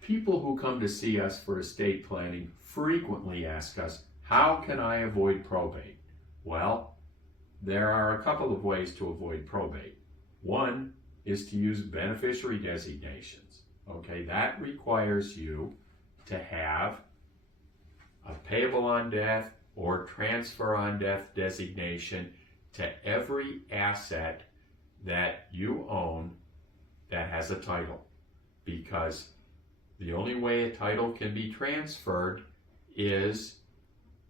People who come to see us for estate planning frequently ask us, how can I avoid probate? Well, there are a couple of ways to avoid probate. One is to use beneficiary designations. Okay, that requires you to have a payable on death or transfer on death designation to every asset that you own that has a title, because the only way a title can be transferred is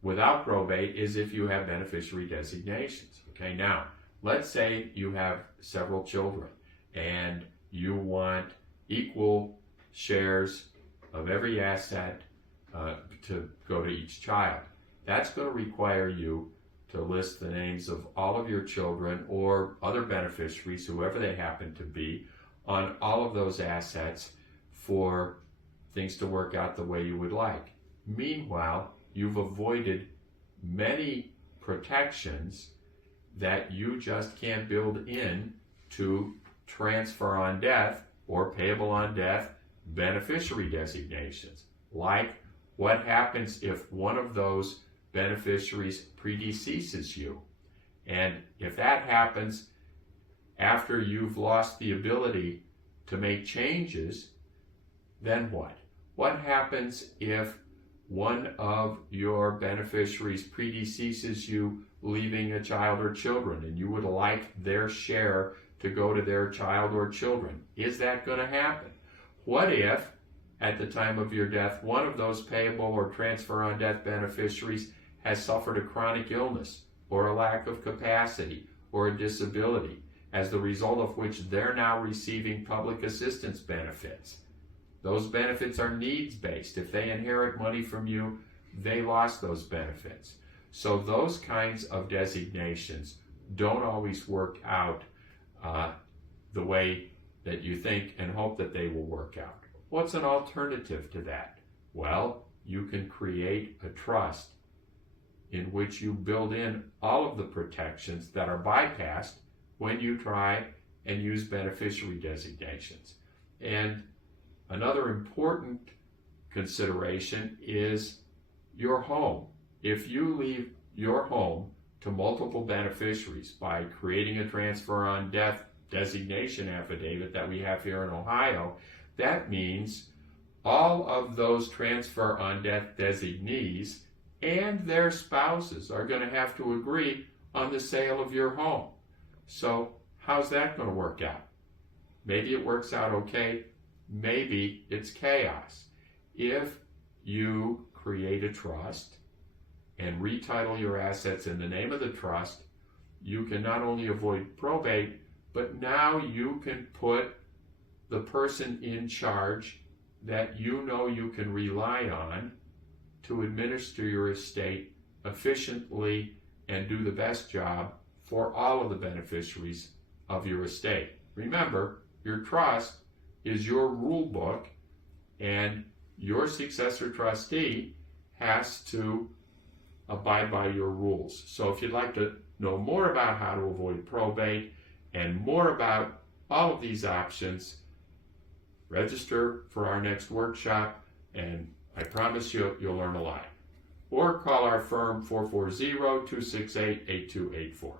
without probate is if you have beneficiary designations. Okay, now let's say you have several children and you want equal shares of every asset to go to each child. That's going to require you to list the names of all of your children or other beneficiaries, whoever they happen to be, on all of those assets for things to work out the way you would like. Meanwhile, you've avoided many protections that you just can't build in to transfer on death or payable on death beneficiary designations. Like, what happens if one of those beneficiaries predeceases you? And if that happens after you've lost the ability to make changes, then what? What happens if one of your beneficiaries predeceases you, leaving a child or children, and you would like their share to go to their child or children? Is that going to happen? What if, at the time of your death, one of those payable or transfer on death beneficiaries has suffered a chronic illness or a lack of capacity or a disability, as the result of which they're now receiving public assistance benefits? Those benefits are needs-based. If they inherit money from you, they lost those benefits. So those kinds of designations don't always work out the way that you think and hope that they will work out. What's an alternative to that? Well, you can create a trust in which you build in all of the protections that are bypassed when you try and use beneficiary designations. And another important consideration is your home. If you leave your home to multiple beneficiaries by creating a transfer on death designation affidavit that we have here in Ohio, that means all of those transfer on death designees and their spouses are going to have to agree on the sale of your home. So how's that going to work out? Maybe it works out okay. Maybe it's chaos. If you create a trust and retitle your assets in the name of the trust, you can not only avoid probate, but now you can put the person in charge that you know you can rely on to administer your estate efficiently and do the best job for all of the beneficiaries of your estate. Remember, your trust is your rule book, and your successor trustee has to abide by your rules. So if you'd like to know more about how to avoid probate and more about all of these options, register for our next workshop, and I promise you'll learn a lot. Or call our firm 440-268-8284.